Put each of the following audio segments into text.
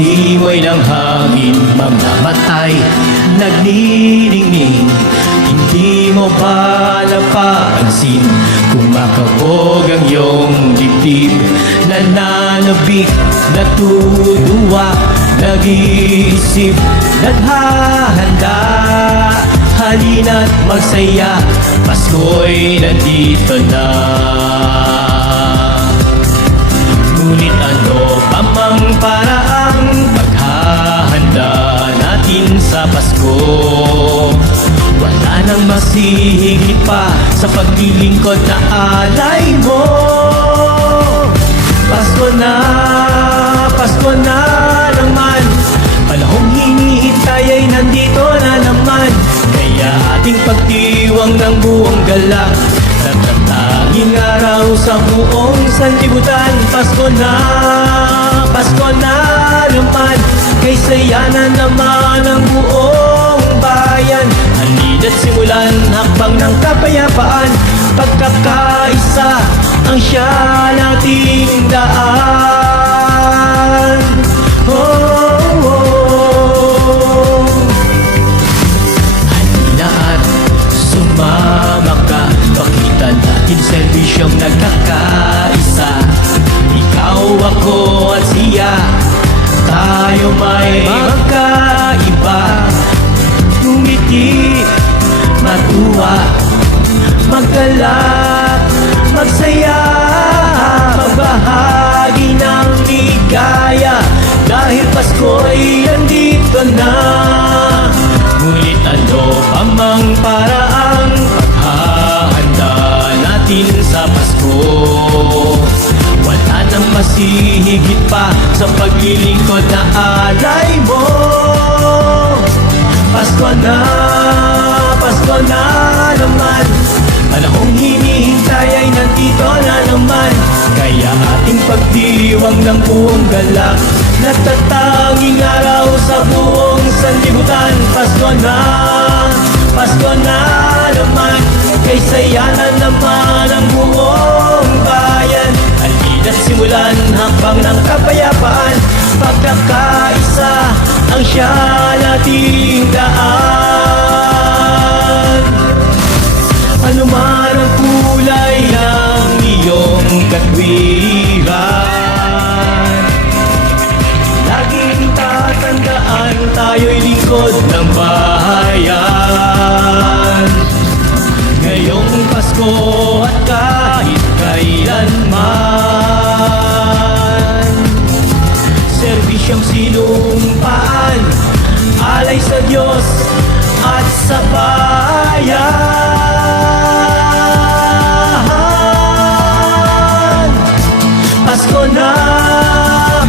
simoy ng hangin, mga matay nagniningning. Hindi mo ba napapansin, kumakabog ang iyong dibdib, nananabik, natutuwa, nag-iisip, naghahanda. Halina't magsaya, Pasko'y nandito na. Ngunit ano pa mang paraang paghahanda natin sa Pasko, wala nang masihigit pa sa paglilingkod na alay mo. Pasko na naman, panahong hinihintay ay nandito na naman. Kaya ating pagdiwang ng buong galak, natatanging araw sa buong sanlibutan. Pasko na naman, kay saya na naman ang buong bayan. Halina't simulan hakbang ng kapayapaan, pagkakaisa ang siya nating daan. Halina at sumama ka, pakita natin serbisyong nagkakaisa. Ikaw, ako at siya, tayo may magkaiba. Ngumiti, matuwa, magkalak, magsaya, magbahagi ng ligaya, dahil Pasko'y nandito na. Ngunit ano pa mang paraang paghahanda natin sa Pasko, wala nang masihigit pa sa paglilingkod na alay mo. Pasko na naman, panahong hinihintay ay nandito na naman. Kaya ating pagdiwang ng buong galak, natatanging araw sa buong sanlibutan. Pasko na naman, kay saya na naman ang buong bayan. Halina't simulan hakbang ng kapayapaan, pagkakaisa ang siya nating daan. Ano man ang kulay ng iyong katwiran, laging tatandaan tayo'y lingkod ng bayan. Ngayong Pasko at kahit kailanman, serbisyong sinumpaan, alay sa Diyos at sa bayan.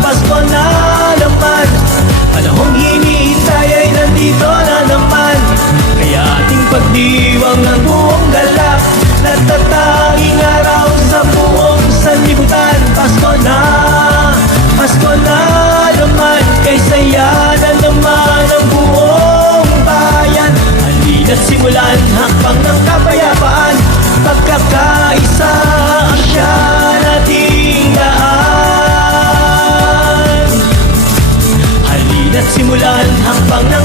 Pasko na naman, panahong hinihintay ay nandito na naman. Kaya ating pagdiwang ng buong galak, natatanging araw sa buong sanlibutan. Pasko na naman, kay saya na naman ang buong bayan. Halina't simulan hakbang ng kapayapaan, pagkakaisa ang siya nating daan. Halina't simulan hakbang ng